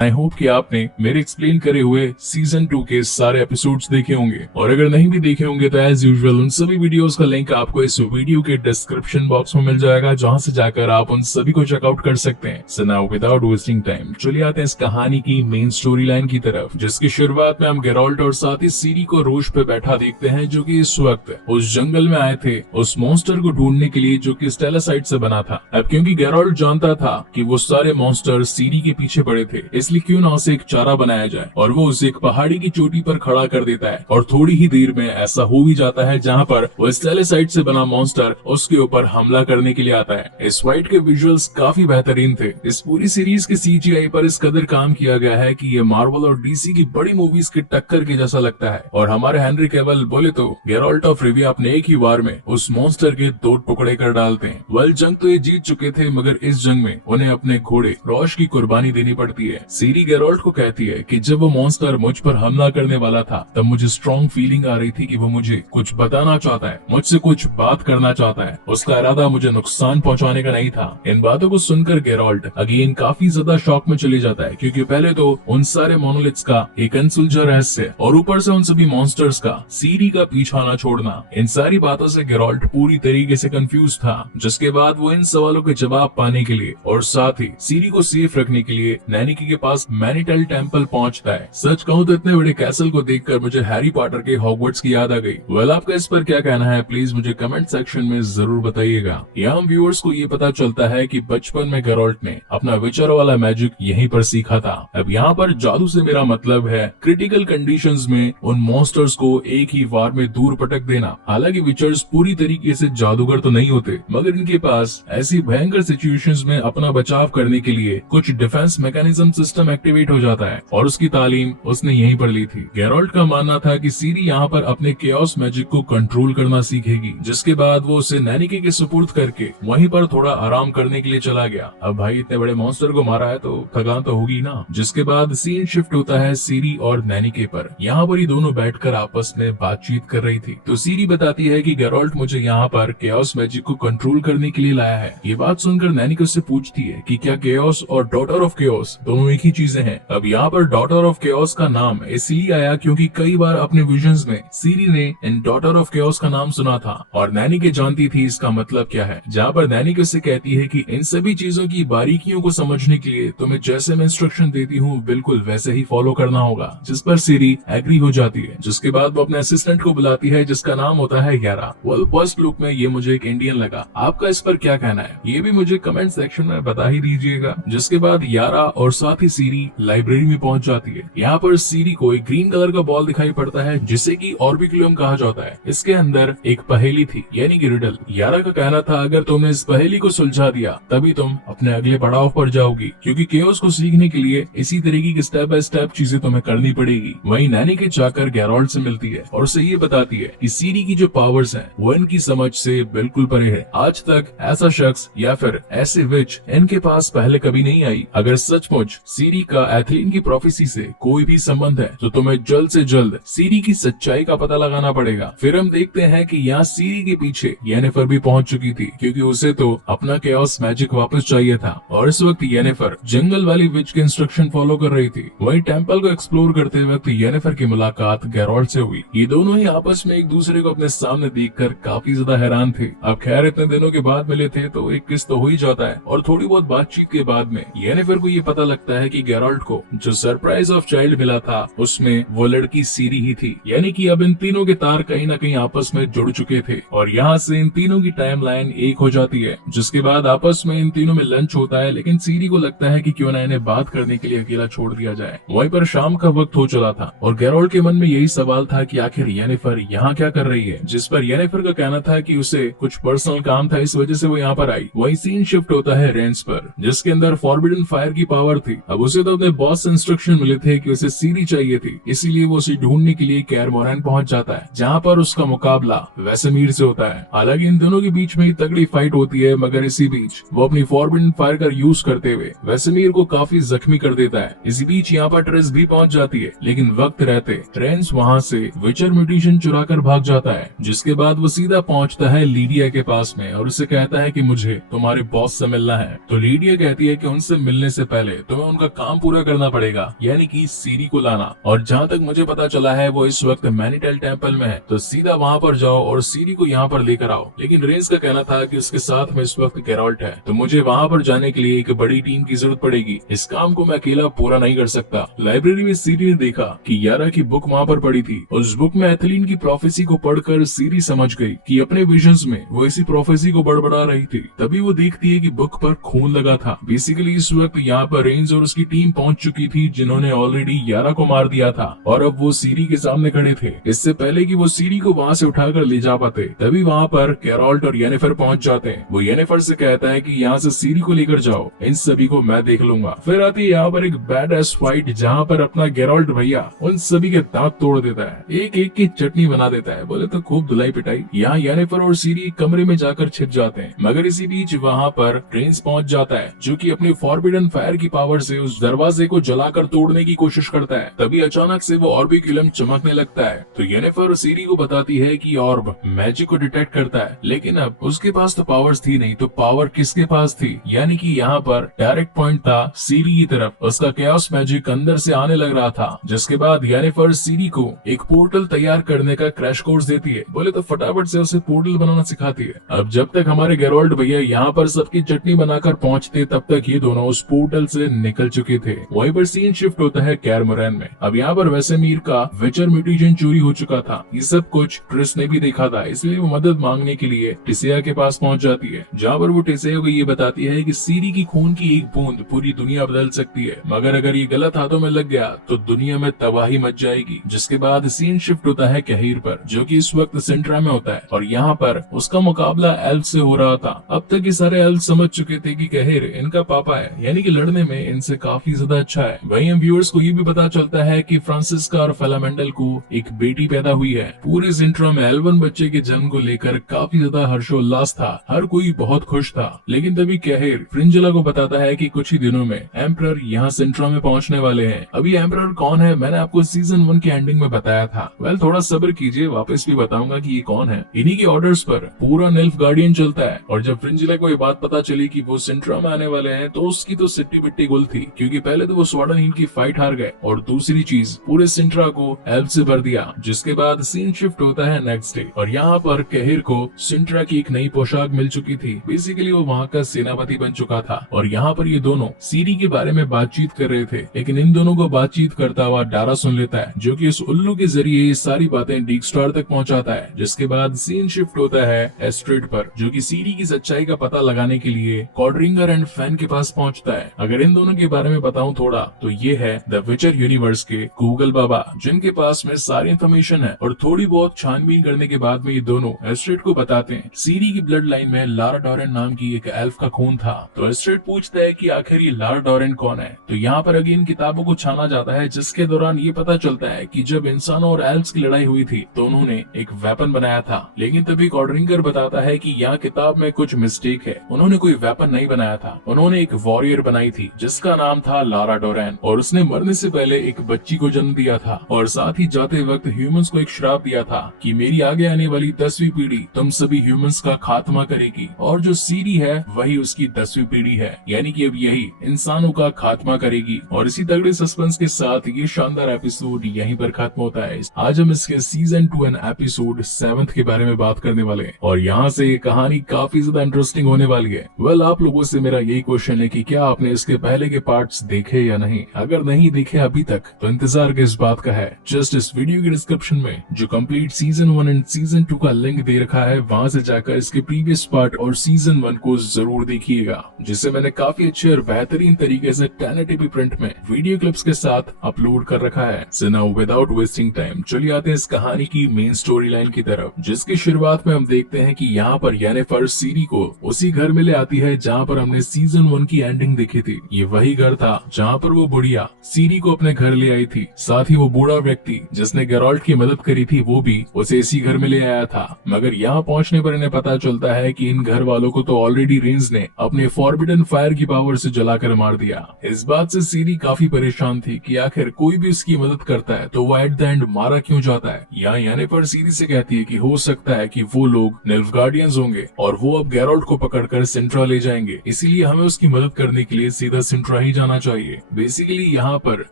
I hope कि आपने मेरे एक्सप्लेन करे हुए सीजन 2 के सारे एपिसोड्स देखे होंगे, और अगर नहीं भी देखे होंगे तो एज यूजुअल उन सभी वीडियोस का लिंक आपको इस वीडियो के डिस्क्रिप्शन बॉक्स में मिल जाएगा, जहां से जाकर आप उन सभी को चेकआउट कर सकते हैं। So now without wasting time चलिए आते हैं इस कहानी की मेन स्टोरी लाइन की तरफ, जिसकी शुरुआत में हम गेराल्ट और साथ ही सीरी को रोज पे बैठा देखते हैं, जो कि इस वक्त उस जंगल में आए थे उस मॉन्स्टर को ढूंढने के लिए जो कि स्टेलासाइट से बना था। अब क्योंकि गेराल्ट जानता था कि वो सारे मॉन्स्टर सीरी के पीछे पड़े थे, इसलिए क्यों ना उसे एक चारा बनाया जाए, और वो उसे एक पहाड़ी की चोटी पर खड़ा कर देता है। और थोड़ी ही देर में ऐसा हो भी जाता है जहां पर वो स्टेलासाइट से बना मॉन्स्टर उसके ऊपर हमला करने के लिए आता है। इस फाइट के विजुअल्स काफी बेहतरीन थे। इस पूरी सीरीज के सीजीआई पर इस कदर काम किया गया है कि ये मार्वल और डीसी की बड़ी मूवीज की टक्कर के जैसा लगता है। और हमारे हेनरी कैविल बोले तो गेराल्ट ऑफ रिविया अपने एक ही वार में उस मॉन्स्टर के 2 टुकड़े कर डालते हैं। वेल, जंग तो ये जीत चुके थे, मगर इस जंग में उन्हें अपने घोड़े रॉश की कुर्बानी देनी पड़ती है। सीरी गेराल्ट को कहती है कि जब वो मॉन्स्टर मुझ पर हमला करने वाला था, तब मुझे स्ट्रॉन्ग फीलिंग आ रही थी कि वो मुझे कुछ बताना चाहता है, मुझसे कुछ बात करना चाहता है। उसका इरादा मुझे नुकसान पहुंचाने का नहीं था। इन बातों को सुनकर गेराल्ट अगेन काफी ज्यादा शॉक में चले जाता है, क्योंकि पहले तो उन सारे मोनोलिथ्स का एक अनसुलझा रहस्य, और ऊपर से उन सभी मॉन्स्टर्स का सीरी का पीछा न छोड़ना। इन सारी बातों से गेराल्ट पूरी तरीके से कंफ्यूज था। जिसके बाद वो इन सवालों के जवाब पाने के लिए और साथ ही सीरी को सेफ रखने के लिए नैनिकी के पास मैनिटल टेम्पल पहुंचता है। सच कहूं तो इतने बड़े कैसल को देखकर मुझे हैरी पॉटर के हॉगवर्ट्स की याद आ गई। वेल, आपका इस पर क्या कहना है, प्लीज मुझे कमेंट सेक्शन में जरूर बताइएगा। यहाँ व्यूअर्स को ये पता चलता है कि बचपन में गेराल्ट ने अपना विचर वाला मैजिक यहीं पर सीखा था। अब यहाँ पर जादू से मेरा मतलब है क्रिटिकल कंडीशंस में उन मॉन्स्टर्स को एक ही वार में दूर पटक देना। हालांकि विचर्स पूरी तरीके से जादूगर तो नहीं होते, मगर इनके पास ऐसी भयंकर सिचुएशंस में अपना बचाव करने के लिए कुछ डिफेंस मैकेनिज्म सिस्टम एक्टिवेट हो जाता है, और उसकी तालीम उसने यहीं पर ली थी। गेराल्ट का मानना था कि सीरी यहाँ पर अपने केओस मैजिक को कंट्रोल करना सीखेगी, जिसके बाद वो उसे नैनिके के सुपुर्द करके वहीं पर थोड़ा आराम करने के लिए चला गया। अब भाई इतने बड़े मॉन्स्टर को मारा है तो थकान तो होगी ना। जिसके बाद सीन शिफ्ट होता है सीरी और नैनिके पर। यहाँ पर ये दोनों बैठकर आपस में बातचीत कर रही थी। तो सीरी बताती है कि गेराल्ट मुझे यहाँ पर केओस मैजिक को कंट्रोल करने के लिए लाया है। ये बात सुनकर नैनिके उससे पूछती है कि क्या केओस और डॉटर ऑफ केओस दोनों एक ही चीजें हैं। अब यहाँ पर डॉटर ऑफ केओस का नाम इसलिए आया क्योंकि कई बार अपने विजन्स में सीरी ने इन डॉटर ऑफ केओस का नाम सुना था, और नैनिके जानती थी इसका मतलब क्या है। जहाँ पर नैनिके से कहती है कि इन सभी चीजों की बारीकियों को समझने के लिए तुम्हें जैसे मैं इंस्ट्रक्शन देती हूँ बिल्कुल वैसे ही फॉलो करना होगा, जिस पर सीरी एग्री हो जाती है। जिसके बाद वो अपने असिस्टेंट को बुलाती है, जिसका नाम होता है यारा। वेल, फर्स्ट लुक में ये मुझे एक इंडियन लगा। आपका इस पर क्या कहना है, ये भी मुझे कमेंट सेक्शन में बता ही दीजिएगा। जिसके बाद यारा और साथ ही सीरी लाइब्रेरी में पहुंच जाती है। यहाँ पर सीरी को एक ग्रीन कलर का बॉल दिखाई पड़ता है, जिसे कि ऑर्बिकुलम कहा जाता है। इसके अंदर एक पहेली थी, यानी कि रिडल। यारा का कहना था अगर तुमने इस पहेली को सुलझा दिया तभी तुम अपने अगले पड़ाव पर जाओगी, क्योंकि केओस को सीखने के लिए इसी तरीके की स्टेप बाय स्टेप चीजें तुम्हें करनी पड़ेगी। वहीं नैनिके जाकर गेराल्ट से मिलती है और उसे ये बताती है कि सीरी की जो पावर्स हैं वो इनकी समझ से बिल्कुल परे है। आज तक ऐसा शख्स या फिर ऐसे विच इनके पास पहले कभी नहीं आई। अगर सचमुच सीरी का एथलीन की प्रोफेसी से कोई भी संबंध है तो तुम्हें जल्द से जल्द सीरी की सच्चाई का पता लगाना पड़ेगा। फिर हम देखते हैं कि यहाँ सीरी के पीछे येनिफर भी पहुंच चुकी थी, क्योंकि उसे तो अपना केओस मैजिक वापस चाहिए था। और इस वक्त येनिफर जंगल वाली विच के इंस्ट्रक्शन फॉलो कर रही थी। वहीं टेम्पल को एक्सप्लोर करते वक्त येनिफर की मुलाकात गेराल्ट से हुई। ये दोनों ही आपस में एक दूसरे को अपने सामने देखकर काफी ज्यादा हैरान थे। अब खैर इतने दिनों के बाद मिले थे तो एक किस तो हो ही जाता है, और थोड़ी बहुत बातचीत के बाद में येनिफर को ये पता लगता है कि गेराल्ट को जो सरप्राइज ऑफ चाइल्ड मिला था उसमें वो लड़की सीरी ही थी। यानी कि अब इन तीनों के तार कहीं न कहीं आपस में जुड़ चुके थे, और यहाँ से इन तीनों की टाइमलाइन एक हो जाती है। जिसके बाद आपस में इन तीनों में लंच होता है, लेकिन सीरी को लगता है कि क्यों ना इन्हें बात करने के लिए अकेला छोड़ दिया जाए। वहीं पर शाम का वक्त हो चला था, और गेराल्ट के मन में यही सवाल था कि आखिर येनिफर यहाँ क्या कर रही है। जिस पर येनिफर का कहना था कि उसे कुछ पर्सनल काम था, इस वजह से वो यहाँ पर आई। वही सीन शिफ्ट होता है रेंस पर, जिसके अंदर फॉरबिडन फायर की पावर थी। अब उसे तो अपने बॉस से इंस्ट्रक्शन मिले थे कि उसे सीरी चाहिए थी, इसीलिए वो उसे ढूंढने के लिए कैर मोरैन पहुंच जाता है, जहाँ पर उसका मुकाबला वेसेमीर से होता है। हालांकि इन दोनों के बीच में ही तगड़ी फाइट होती है, मगर इसी बीच वो अपनी फॉरबिडन फायर का यूज करते हुए वेसेमीर को काफी जख्मी कर देता है। इसी बीच यहाँ पर ट्रेस भी पहुंच जाती है, लेकिन वक्त रहते रेंस वहाँ से विचर म्यूटेशन चुरा कर भाग जाता है। जिसके बाद वो सीधा पहुंचता है लीडिया के पास में और उसे कहता है कि मुझे तुम्हारे बॉस से मिलना है। तो लीडिया कहती है कि उनसे मिलने से पहले तुम्हें उनका काम पूरा करना पड़ेगा, यानी कि सीरी को लाना। और जहाँ तक मुझे पता चला है वो इस वक्त मैनीटेल टेम्पल में है, तो सीधा वहाँ पर जाओ और सीरी को यहाँ पर लेकर आओ। लेकिन रेंस का कहना था कि उसके साथ में इस वक्त गेराल्ट है, तो मुझे वहाँ पर जाने के लिए एक बड़ी टीम की जरूरत पड़ेगी। इस काम को मैं अकेला पूरा नहीं कर सकता। लाइब्रेरी में सीरी ने देखा कि यारा की बुक वहाँ पर पड़ी थी। उस बुक में एथलीन की प्रोफेसी को पढ़कर सीरी समझ गई कि अपने विजन्स में वो इसी प्रोफेसी को बड़बड़ा रही थी। तभी वो देखती है कि बुक पर खून लगा था। बेसिकली इस वक्त यहाँ पर रेंस और उसकी टीम पहुंच चुकी थी, जिन्होंने ऑलरेडी यारा को मार दिया था और अब वो सीरी के सामने खड़े थे। इससे पहले कि वो सीरी को वहाँ से उठाकर ले जा पाते, तभी वहाँ पर गेराल्ट और येनिफर पहुंच जाते हैं। वो येनिफर से कहता है कि यहाँ से सीरी को लेकर जाओ, इन सभी को मैं देख लूंगा। फिर आती है यहाँ पर एक बैड एस फाइट, जहाँ पर अपना गेराल्ट भैया उन सभी के दांत तोड़ देता है, एक एक की चटनी बना देता है। बोले तो खूब धुलाई पिटाई। यहाँ येनिफर और सीरी कमरे में जाकर छिप जाते हैं, मगर इसी बीच वहाँ पर रेंस पहुंच जाता है, जो कि अपनी फॉरबिडन फायर की पावर से उस दरवाजे को जलाकर तोड़ने की कोशिश करता है। तभी अचानक से वो ऑर्बिक्यूलम चमकने लगता है, तो येनिफर सीरी को बताती है कि ऑर्ब मैजिक को डिटेक्ट करता है। लेकिन अब उसके पास तो पावर्स थी नहीं, तो पावर किसके पास थी? यानी कि यहाँ पर डायरेक्ट पॉइंट था सीरी की तरफ। उसका कैओस मैजिक अंदर से आने लग रहा था, जिसके बाद येनिफर सीरी को एक पोर्टल तैयार करने का क्रैश कोर्स देती है। बोले तो फटाफट से उसे पोर्टल बनाना सिखाती है। अब जब तक हमारे गेराल्ट भैया यहाँ पर सबकी चटनी बनाकर पहुँचते, तब तक ये दोनों उस पोर्टल से निकल चुके थे। वहीं पर सीन शिफ्ट होता है कैर मोरैन में। अब यहाँ पर वेसेमीर का विचर म्यूटेशन चोरी हो चुका था। ये सब कुछ ट्रिस ने भी देखा था, इसलिए वो मदद मांगने के लिए टिसिया के पास पहुंच जाती है, जहाँ पर वो टिसिया को ये बताती है कि सीरी की खून की एक बूंद पूरी दुनिया बदल सकती है, मगर अगर ये गलत हाथों में लग गया तो दुनिया में तबाही मच जाएगी। जिसके बाद सीन शिफ्ट होता है कहर पर, जो कि इस वक्त सेंट्रा में होता है, और यहाँ पर उसका मुकाबला एल्फ से हो रहा था। अब तक ये सारे एल्फ समझ चुके थे कि कहर इनका पापा है, यानी कि लड़ने में इनसे काफी ज्यादा अच्छा है। वहीं हम व्यूअर्स को ये भी पता चलता है कि फ्रांसिस्का और फेलामेंडल को एक बेटी पैदा हुई है। पूरे सेंट्रा में एल्वन बच्चे के जन्म को लेकर काफी ज्यादा हर्षोल्लास था, हर कोई बहुत खुश था। लेकिन तभी कहर फ्रिंजला को बताता है कि कुछ ही दिनों में एम्परर यहाँ सेंट्रा में पहुंचने वाले हैं। अभी एम्परर कौन है मैंने आपको सीजन 1 की एंडिंग में बताया था। वेल थोड़ा सब्र कीजिए, वापस भी बताऊंगा कि ये कौन है। इन्हीं के ऑर्डर्स पर पूरा नेल्फ गार्डियन चलता है, और जब फ्रिंजला को ये बात पता चली कि वो सेंट्रा में आने वाले हैं, तो उसकी तो सिट्टी बिट्टी गुल थी, क्योंकि पहले तो वो स्वार्डनहीन की फाइट हार गए, और दूसरी चीज पूरे सेंट्रा को एल्फ से भर दिया। जिसके बाद सीन शिफ्ट होता है नेक्स्ट डे, और यहाँ पर कहर को सेंट्रा की एक नई पोशाक मिल चुकी थी। बेसिकली वो वहाँ का सेनापति बन चुका था, और यहाँ पर ये दोनों सीरी के बारे में बातचीत कर रहे थे। लेकिन इन दोनों को बातचीत करता हुआ डारा सुन लेता है, जो कि इस उल्लू के जरिए ये सारी बातें डीक स्टार तक पहुँचाता है। जिसके बाद सीन शिफ्ट होता है एस्ट्रेड पर, जो कि सीरी की सच्चाई का पता लगाने के लिए कॉड्रिंगर एंड फैन के पास पहुँचता है। अगर इन दोनों के बारे में बताऊं थोड़ा, तो ये है द विचर यूनिवर्स के गूगल बाबा, जिनके पास में सारी इन्फॉर्मेशन है। और थोड़ी बहुत छानबीन करने के बाद में ये दोनों एस्ट्रेड को बताते हैं सीरी की ब्लड लाइन में लारा डोरेन नाम की एक एल्फ का खून था। तो एस्ट्रेड पूछता है कि आखिर ये लारा डोरेन कौन है। तो यहाँ पर अगेन किताबों को छाना जाता है, जिसके दौरान ये पता चलता है कि जब इंसानों और एल्फ्स की लड़ाई हुई थी तो उन्होंने एक वेपन बनाया था। लेकिन तभी कॉड्रिंगर बताता है कि यहाँ किताब में कुछ मिस्टेक है, उन्होंने कोई वेपन नहीं बनाया था, उन्होंने एक वॉरियर बनाई थी जिसका नाम था लारा डोरेन, और उसने मरने से पहले एक बच्ची को जन्म दिया था, और साथ ही जाते वक्त ह्यूमंस को एक श्राप दिया था कि मेरी आगे आने वाली 10वीं पीढ़ी तुम सभी ह्यूमंस का खात्मा करेगी, और जो सीरी है वही उसकी 10वीं पीढ़ी है, यानी कि अब यही इंसानों का खात्मा करेगी। और इसी तगड़े सस्पेंस के साथ ये शानदार एपिसोड यहीं पर खत्म होता है। आज हम इसके सीजन 2 एंड एपिसोड 7 के बारे में बात करने वाले हैं, और यहाँ से ये कहानी काफी ज्यादा इंटरेस्टिंग होने वाली है। वेल आप लोगों से मेरा यही क्वेश्चन है कि क्या आपने इसके पहले के पार्ट्स देखे या नहीं? अगर नहीं देखे अभी तक तो इंतजार किस बात का है? जस्ट इस वीडियो के डिस्क्रिप्शन में जो कंप्लीट सीजन 1 एंड सीजन 2 का लिंक दे रखा है, वहां से जाकर इसके प्रीवियस पार्ट और सीजन 1 को जरूर देखिएगा, जिसे मैंने काफी अच्छे और बेहतरीन तरीके से 1080p प्रिंट में वीडियो क्लिप्स के साथ अपलोड कर रखा है। So now without wasting time चलिए आते हैं इस कहानी की मेन स्टोरी लाइन की तरफ, जिसकी शुरुआत में हम देखते हैं कि यहाँ पर येनिफर सीरी को उसी घर में ले आती है जहाँ पर हमने सीजन 1 की एंडिंग देखी थी। ये वही घर था जहाँ पर वो बुढ़िया सीरी को अपने घर ले आई थी। साथ ही वो बूढ़ा व्यक्ति जिसने गेराल्ट की मदद करी थी वो भी उसे इसी घर में ले आया था। मगर यहाँ पहुँचने पर इन्हें पता चलता है कि इन घर वालों को तो ऑलरेडी रेंज ने अपने फॉरबिडन फायर की पावर से जलाकर मार दिया। इस बात से सीरी काफी परेशान थी कि आखिर कोई भी उसकी मदद करता है तो वो एट द एंड मारा क्यों जाता है। यहाँ येनिफर सीरी से कहती है कि हो सकता है कि वो लोग नेल्फ गार्डियंस होंगे और वो अब गेराल्ट को पकड़कर सेंट्रा ले जाएंगे, इसीलिए हमें उसकी मदद करने के लिए सीधा सेंट्रा ही जाना चाहिए। बेसिकली यहाँ पर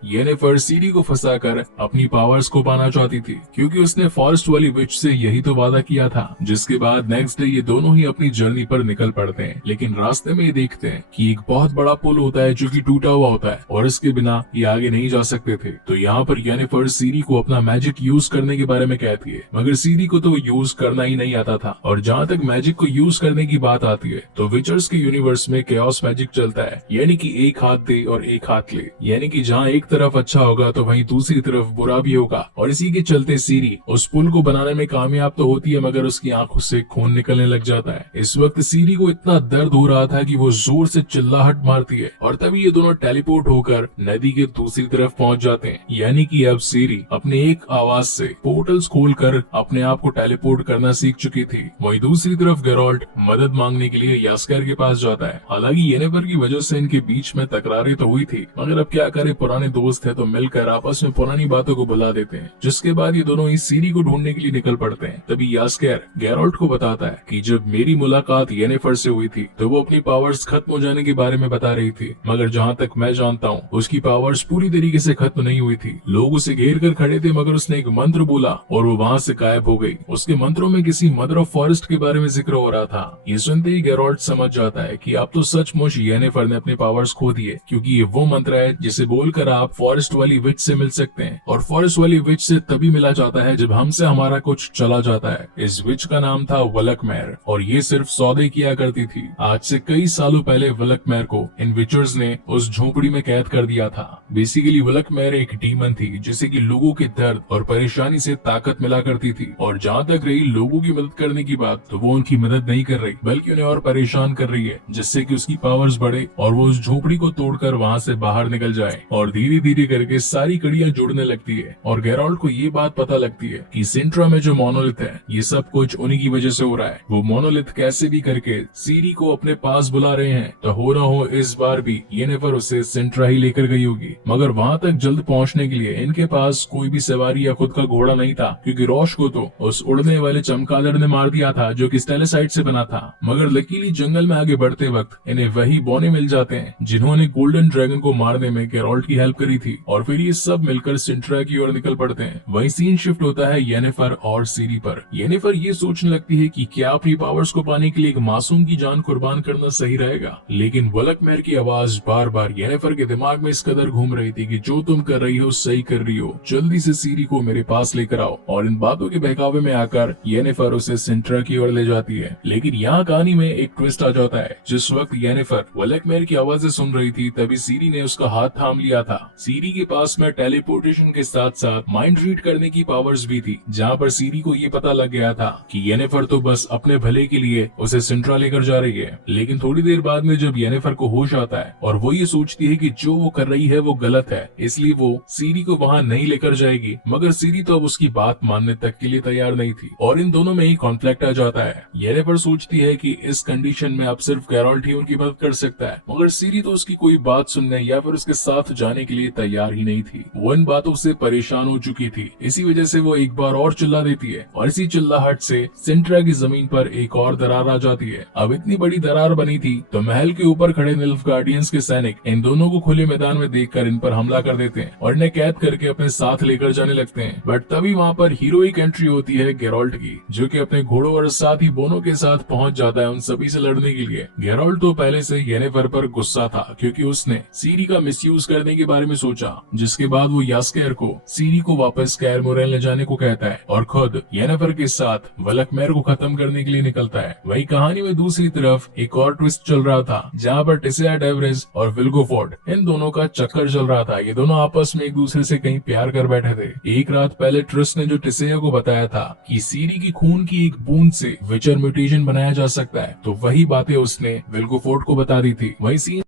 येनिफर सीरी को फंसाकर अपनी पावर्स को पाना चाहती थी, क्योंकि उसने फॉरेस्ट वाली विच से यही तो वादा किया था। जिसके बाद नेक्स्ट डे ये दोनों ही अपनी जर्नी पर निकल पड़ते हैं, लेकिन रास्ते में ये देखते हैं कि एक बहुत बड़ा पुल होता है जो कि टूटा हुआ होता है और इसके बिना ये आगे नहीं जा सकते थे। तो यहाँ पर येनिफर सीरी को अपना मैजिक यूज करने के बारे में कहती है, मगर सीरी को तो यूज करना ही नहीं आता था। और जहाँ तक मैजिक को यूज करने की बात आती है तो विचर्स के यूनिवर्स में केओस मैजिक चलता है, यानी कि एक हाथ दे और एक हाथ ले, यानी कि जहाँ एक तरफ अच्छा होगा तो वहीं दूसरी तरफ बुरा भी होगा। और इसी के चलते सीरी उस पुल को बनाने में कामयाब तो होती है, मगर उसकी आंखों से खून निकलने लग जाता है। इस वक्त सीरी को इतना दर्द हो रहा था कि वो जोर से चिल्लाहट मारती है और तभी ये दोनों टेलीपोर्ट होकर नदी के दूसरी तरफ पहुंच जाते हैं। यानी कि अब सीरी अपने एक आवाज से पोर्टल्स खोलकर अपने आप को टेलीपोर्ट करना सीख चुकी थी। वहीं दूसरी तरफ गेरोल्ट मदद मांगने के लिए यास्कर के पास जाता है। हालांकि येनिफर की वजह से इनके बीच में तकरारें तो हुई थी, मगर अब क्या करे, पुराने दोस्त है तो मिलकर आपस में पुरानी बातों को भुला देते हैं। जिसके बाद ये दोनों इस सीरी को ढूंढने के लिए निकल पड़ते हैं। तभी यास्कर गेरोल्ट को बताता है कि जब मेरी मुलाकात येनिफर से हुई थी तो वो अपनी पावर्स खत्म हो जाने के बारे में बता रही थी, मगर जहाँ तक मैं जानता हूँ उसकी पावर्स पूरी तरीके से खत्म नहीं हुई थी। लोग उसे घेर कर खड़े थे, मगर उसने एक मंत्र बोला और वो वहाँ से गायब हो गई। उसके मंत्रों में किसी मदर ऑफ फॉरेस्ट के बारे में जिक्र हो रहा था। ये सुनते ही गेरोल्ट समझ जाता है कि अब तो सचमुच येनिफर ने अपने पावर्स खो दिए, क्योंकि ये वो मंत्र है जिसे बोलकर आप फॉरेस्ट वाली विच से मिल सकते हैं। और फॉरेस्ट वाली विच से तभी मिला जाता है जब हमसे हमारा कुछ चला जाता है। इस विच का नाम था वलकमेर और ये सिर्फ सौदे किया करती थी। आज से कई सालों पहले वलकमेर को इन विचर्स ने उस झोपड़ी में कैद कर दिया था। बेसिकली वलकमेर एक डीमन थी जिसे कि लोगों के दर्द और परेशानी से ताकत मिला करती थी। और जहाँ तक रही लोगों की मदद करने की बात, तो वो उनकी मदद नहीं कर रही बल्कि उन्हें और परेशान कर रही है, जिससे कि उसकी पावर्स बढ़े और वो उस झोपड़ी को तोड़कर वहाँ से बाहर निकल जाए। और धीरे धीरे करके सारी कड़ियां जुड़ने लगती है और गेरोल्ट को ये बात पता लगती है कि सिंट्रा में जो मोनोलिथ है ये सब कुछ उन्हीं की वजह से हो रहा है। वो मोनोलिथ कैसे भी करके सीरी को अपने पास बुला रहे हैं, तो हो ना हो इस बार भी येनिफर उसे सिंट्रा ही लेकर गई होगी। मगर वहाँ तक जल्द पहुँचने के लिए इनके पास कोई भी सवारी या खुद का घोड़ा नहीं था, क्योंकि रोश को तो उस उड़ने वाले चमगादड़ ने मार दिया था जो कि स्टेलेसाइट से बना था। मगर लकीली जंगल में आगे बढ़ते वक्त इन्हें वही बोने मिल जाते हैं जिन्होंने गोल्डन ड्रैगन को मारने में गेरोल्ट की हेल्प करी थी। और फिर ये सब मिलकर सिंट्रा की ओर निकल पड़ते हैं। वही सीन शिफ्ट होता है येनिफर और सीरी पर। येनिफर ये सोचने लगती है कि क्या अपनी पावर्स को पाने के लिए एक मासूम की जान कुर्बान करना सही रहेगा, लेकिन वलकमेर की आवाज बार बार येनिफर के दिमाग में इस कदर घूम रही थी कि जो तुम कर रही हो सही कर रही हो, जल्दी से सीरी को मेरे पास लेकर आओ। और इन बातों के बहकावे में आकर येनिफर उसे सिंट्रा की ओर ले जाती है। लेकिन यहाँ कहानी में एक ट्विस्ट आ जाता है। जिस वक्त येनिफर वलकमेर की आवाजें सुन रही थी तभी सीरी ने उसका हाथ थाम लिया था। सीरी के पास में टेलीपोर्टेशन के साथ साथ माइंड रीड करने की पावर्स भी थी, जहाँ पर सीरी को ये पता लग गया था कि येनिफर तो बस अपने भले के लिए उसे सिंट्रा लेकर जा रही है। लेकिन थोड़ी देर बाद में जब येनिफर को होश आता है और वो ये सोचती है कि जो वो कर रही है वो गलत है, इसलिए वो सीरी को वहाँ नहीं लेकर जाएगी, मगर सीरी तो अब उसकी बात मानने तक के लिए तैयार नहीं थी और इन दोनों में ही कॉन्फ्लिक्ट आ जाता है। येनिफर सोचती है कि इस कंडीशन में अब सिर्फ गेरोल्ट ही उनकी मदद कर सकता है, मगर सीरी तो उसकी कोई बात सुनने या फिर उसके साथ जाने के लिए तैयार ही नहीं थी। वो इन बातों से परेशान हो चुकी थी। इसी वजह से वो एक बार और चिल्ला देती है और इसी चिल्लाहट से सिंट्रा की जमीन पर एक और दरार आ जाती है। अब इतनी बड़ी दरार बनी थी तो महल के ऊपर खड़े निल्फगार्डियंस के सैनिक इन दोनों को खुले मैदान में देखकर इन पर हमला कर देते हैं और इन्हें कैद करके अपने साथ लेकर जाने लगते हैं। बट तभी वहाँ पर हीरोइक एंट्री होती है गेरोल्ट की, जो कि अपने घोड़ों और साथ ही बोनो के साथ पहुंच जाता है उन सभी से लड़ने के लिए। गेरोल्ट तो पहले से येनिफर पर गुस्सा था क्योंकि उसने सीरी का मिसयूज करने के बारे में सोचा, जिसके बाद वो यास्कर को सीरी को वापस कैर मोरेल ले जाने को कहता है और खुद येनिफर के साथ वलकमेर को खत्म करने के लिए निकलता है। वही कहानी में दूसरी तरफ एक और ट्विस्ट चल रहा था, जहाँ पर टिसेया डेवरेज और विल्गोफोर्ड इन दोनों का चक्कर चल रहा था। ये दोनों आपस में एक दूसरे से कहीं प्यार कर बैठे थे। एक रात पहले ट्रिस ने जो टिसेया को बताया था कि सीरी की खून की एक बूंद से विचर म्यूटेशन बनाया जा सकता है, तो वही बातें उसने विल्गोफोर्ड को बता दी थी। वही सीन